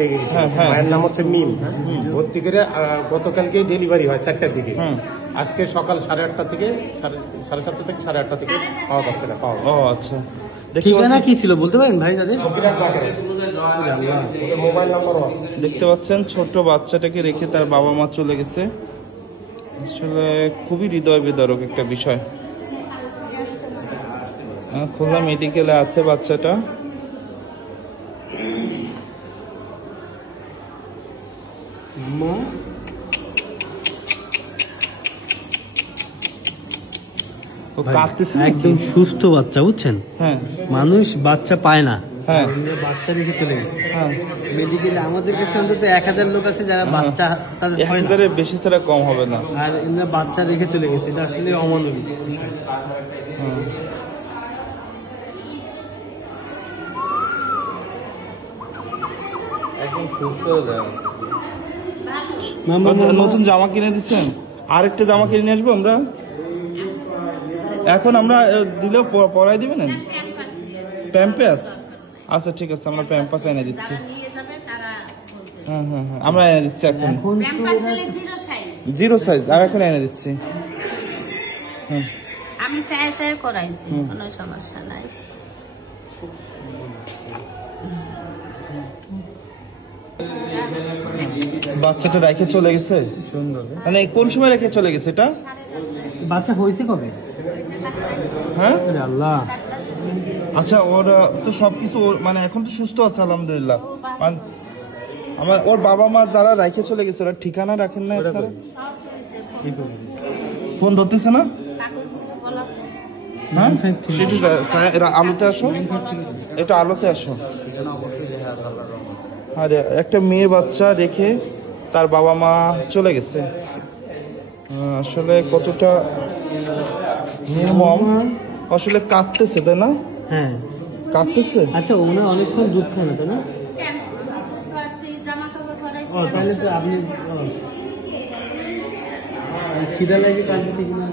রেখে গেছে। মায়ের নাম হচ্ছে মিম। ভর্তি করে গতকালকে ডেলিভারি হয় 4টার দিকে। আজকে সকাল 8:30 থেকে 7:30 থেকে 8:30 থেকে পাওয়া যাচ্ছে না। ও আচ্ছা, ঠিকানা কি ছিল বলতে পারেন ভাই? তাদের মোবাইল নাম্বার দেখতে পাচ্ছেন, ছোট বাচ্চাটাকে রেখে তার বাবা মা চলে গেছে। আসলে খুবই হৃদয় বিদারক একটা বিষয়। খুলনা মেডিকেলে আছে বাচ্চাটা। একদম সুস্থ বাচ্চা, বুঝছেন? হ্যাঁ, মানুষ বাচ্চা পায় না। হ্যাঁ, বাচ্চা রেখে চলে গেছে। হ্যাঁ, মেডিকেলে আমাদের কাছে অন্তত 1000 লোক আছে যারা বাচ্চা তাদের হয় না। বেশি ছাড়া কম হবে না। আর এরা বাচ্চা রেখে চলে গেছে, এটা আসলে অমানবিক। একদম সুস্থ হয়ে যায়। নতুন জামা কিনে দিচ্ছেন? আরেকটা জামা কিনে নিয়ে আসবো আমরা। এখন আমরা দিলেও পরাই দিবেন? প্যাম্পাস? আচ্ছা ঠিক আছে, আমরা প্যাম্পাস এনে দিচ্ছি। হ্যাঁ হ্যাঁ হ্যাঁ, আমরা এনে দিচ্ছি এখন। 0 সাইজ আর এখন এনে দিচ্ছি। আমি চাই করাইছি, কোনো সমস্যা নাই। বাচ্চাটা রেখে চলে গেছে। সুন্দর। মানে কোন সময় রেখে চলে গেছে এটা? বাচ্চা হয়েছে কবে? হ্যাঁ আল্লাহ। আচ্ছা, ওরা তো সবকিছু মানে এখন তো সুস্থ আছে আলহামদুলিল্লাহ। আমার ওর বাবা মা যারা রেখে চলে গেছে ওরা ঠিকানা রাখেন না? আপনারা ফোন ধরতেছে না? হ্যাঁ, আলোতে আসো, এটা আলোতে আসো। আরে একটা মেয়ে বাচ্চা রেখে তার বাবা মা চলে গেছে। আসলে কতটা নির্মম। আসলে কাঁদতেছে, তাই না? হ্যাঁ কাঁদতেছে। আচ্ছা, ওনা অনেকক্ষণ দুধ খায় না, তাই না? তাহলে তো আপনি খিদা লাগে কাঁদতেছে কিনা?